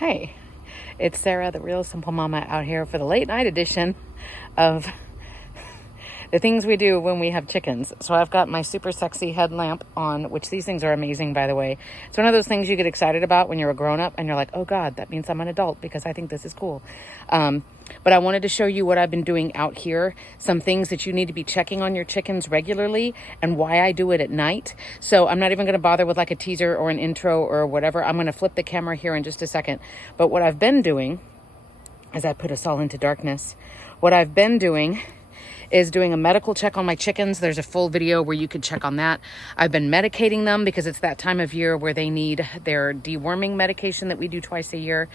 Hey, it's Sarah, the Real Simple Mama, out here for the late night edition of the things we do when we have chickens. So I've got my super sexy headlamp on, which these things are amazing, by the way. It's one of those things you get excited about when you're a grown-up and you're like, oh God, that means I'm an adult because I think this is cool. But I wanted to show you what I've been doing out here, some things that you need to be checking on your chickens regularly and why I do it at night. So I'm not even going to bother with like a teaser or an intro or whatever. I'm going to flip the camera here in just a second. But what I've been doing, as I put us all into darkness, what I've been doing is doing a medical check on my chickens. There's a full video where you can check on that. I've been medicating them because it's that time of year where they need their deworming medication that we do twice a year.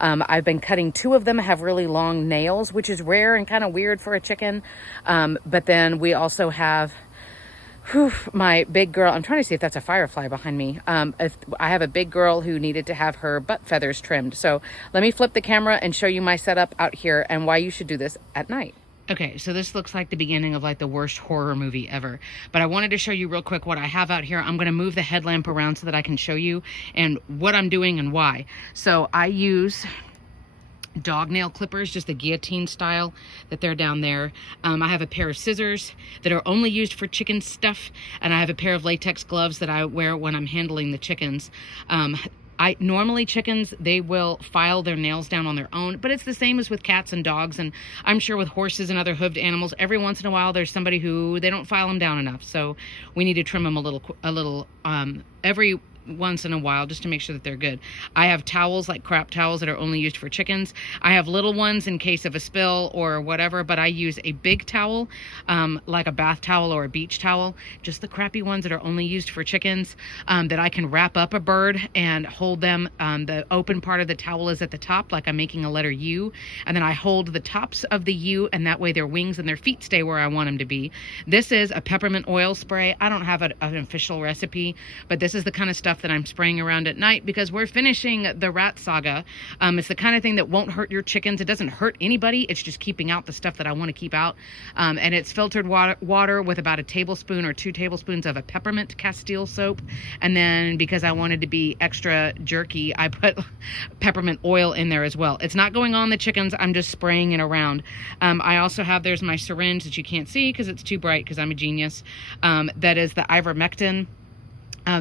I've been cutting 2 of them, have really long nails, which is rare and kind of weird for a chicken. But then we also have my big girl. I'm trying to see if that's a firefly behind me. If I have a big girl who needed to have her butt feathers trimmed. So let me flip the camera and show you my setup out here and why you should do this at night. Okay, so this looks like the beginning of like the worst horror movie ever. But I wanted to show you real quick what I have out here. I'm going to move the headlamp around so that I can show you and what I'm doing and why. So I use dog nail clippers, just the guillotine style that they're down there. I have a pair of scissors that are only used for chicken stuff, and I have a pair of latex gloves that I wear when I'm handling the chickens. Normally chickens, they will file their nails down on their own, but it's the same as with cats and dogs, and I'm sure with horses and other hoofed animals, every once in a while there's somebody who they don't file them down enough, so we need to trim them a little every once in a while just to make sure that they're good. I have towels, like crap towels, that are only used for chickens. I have little ones in case of a spill or whatever, but I use a big towel, like a bath towel or a beach towel, just the crappy ones that are only used for chickens, that I can wrap up a bird and hold them. The open part of the towel is at the top, like I'm making a letter U, and then I hold the tops of the U, and that way their wings and their feet stay where I want them to be. This is a peppermint oil spray. I don't have an official recipe, but this is the kind of stuff that I'm spraying around at night because we're finishing the rat saga. It's the kind of thing that won't hurt your chickens. It doesn't hurt anybody. It's just keeping out the stuff that I want to keep out. And it's filtered water with about a tablespoon or 2 tablespoons of a peppermint Castile soap. And then because I wanted to be extra jerky, I put peppermint oil in there as well. It's not going on the chickens. I'm just spraying it around. I also have, there's my syringe that you can't see because it's too bright because I'm a genius. That is the Ivermectin.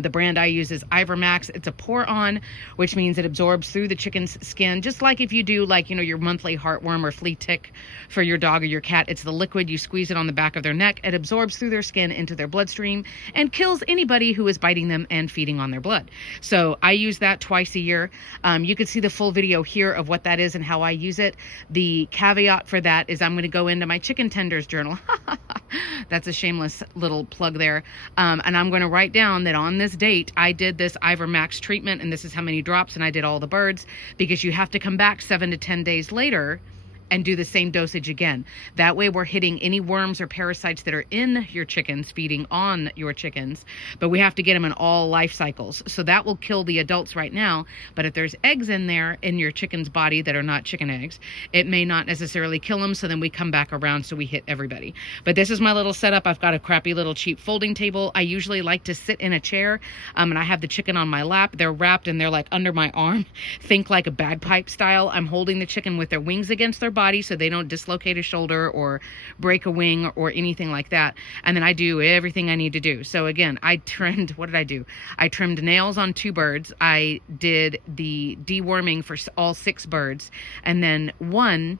The brand I use is Ivermax. It's a pour-on, which means it absorbs through the chicken's skin, just like if you do like, your monthly heartworm or flea tick for your dog or your cat. It's the liquid. You squeeze it on the back of their neck. It absorbs through their skin into their bloodstream and kills anybody who is biting them and feeding on their blood. So I use that twice a year. You can see the full video here of what that is and how I use it. The caveat for that is I'm going to go into my chicken tenders journal. That's a shameless little plug there. And I'm going to write down that on this date, I did this Ivermax treatment, and this is how many drops, and I did all the birds, because you have to come back 7 to 10 days later and do the same dosage again. That way we're hitting any worms or parasites that are in your chickens, feeding on your chickens, but we have to get them in all life cycles. So that will kill the adults right now, but if there's eggs in there in your chicken's body that are not chicken eggs, it may not necessarily kill them, so then we come back around so we hit everybody. But this is my little setup. I've got a crappy little cheap folding table. I usually like to sit in a chair, and I have the chicken on my lap. They're wrapped and they're like under my arm. Think like a bagpipe style. I'm holding the chicken with their wings against their body so they don't dislocate a shoulder or break a wing or anything like that. And then I do everything I need to do. So again, I trimmed, what did I do? I trimmed nails on 2 birds. I did the deworming for all 6 birds. And then 1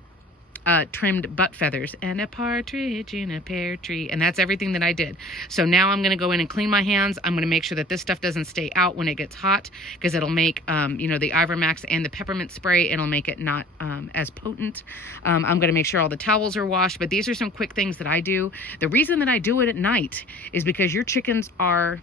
trimmed butt feathers, and a partridge in a pear tree, and that's everything that I did. So now I'm going to go in and clean my hands. I'm going to make sure that this stuff doesn't stay out when it gets hot, because it'll make the Ivermax and the peppermint spray, it'll make it not as potent. I'm going to make sure all the towels are washed, but these are some quick things that I do. The reason that I do it at night is because your chickens are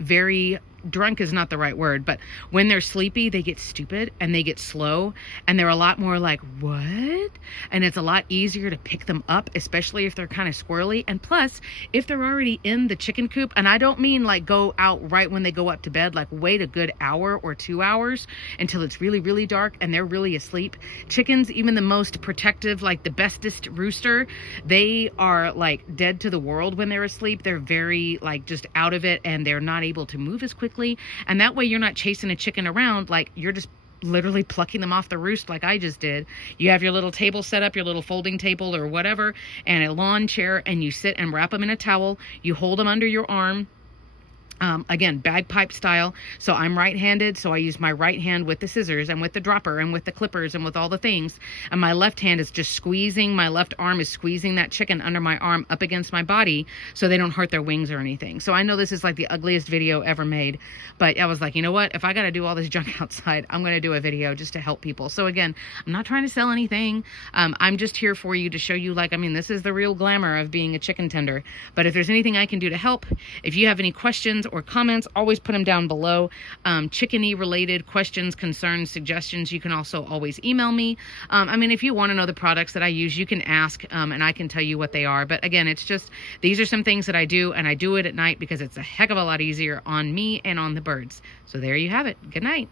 very drunk is not the right word, but when they're sleepy, they get stupid and they get slow, and they're a lot more like, what? And it's a lot easier to pick them up, especially if they're kind of squirrely. And plus, if they're already in the chicken coop, and I don't mean like go out right when they go up to bed, like wait a good hour or 2 hours until it's really, really dark and they're really asleep. Chickens, even the most protective, like the bestest rooster, they are like dead to the world when they're asleep. They're very like just out of it, and they're not able to move as quickly. And that way you're not chasing a chicken around, like you're just literally plucking them off the roost like I just did. You have your little table set up, your little folding table or whatever, and a lawn chair, and you sit and wrap them in a towel. You hold them under your arm. Again, bagpipe style. So I'm right-handed, so I use my right hand with the scissors and with the dropper and with the clippers and with all the things. And my left hand is just squeezing, my left arm is squeezing that chicken under my arm up against my body so they don't hurt their wings or anything. So I know this is like the ugliest video ever made, but I was like, you know what? If I got to do all this junk outside, I'm going to do a video just to help people. So again, I'm not trying to sell anything. I'm just here for you to show you, like, I mean, this is the real glamour of being a chicken tender. But if there's anything I can do to help, if you have any questions or comments, always put them down below. Chickeny related questions, concerns, suggestions, you can also always email me. I mean, if you want to know the products that I use, you can ask, and I can tell you what they are. But again, it's just, these are some things that I do, and I do it at night because it's a heck of a lot easier on me and on the birds. So there you have it. Good night.